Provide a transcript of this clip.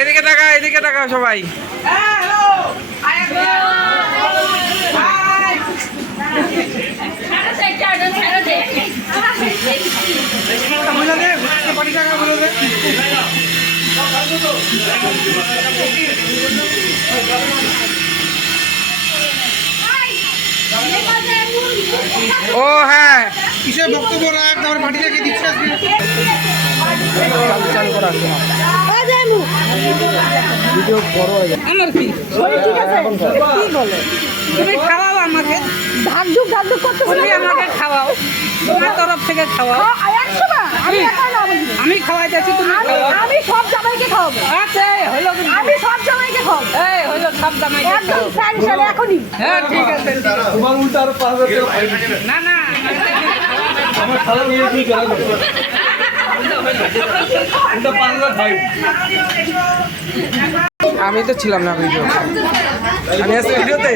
এদিকে টাকা সবাই। ও হ্যাঁ, কিসের বক্তব্য রাখ, তারপর পার্টিটাকে দিচ্ছে চালু করা আছে ভিডিও বড় হয়ে যায়। আমার কি ঠিক আছে, কি বলে তুমি খাওয়াও আমাকে, ঢাকঢুক করতে বলি আমাকে খাওয়াও, তোমার তরফ থেকে খাওয়াও। আমি খাওয়াই যাচ্ছি, তুমি খাওয়াও। আমি সব জামাইকে খাওয়াবো। আচ্ছা হলো, আমি সব জামাইকে খাওয়াবো। এই হলো সব জামাইকে একদম স্যাংশন এখনই। হ্যাঁ ঠিক আছে, তোমার উল্টা আরো 5000 না না আমার খাওয়া নিয়ে কি করা যাবে, উল্টা 5000 আমি তো ছিলাম না ভিডিও, আমি আছি ভিডিওতে।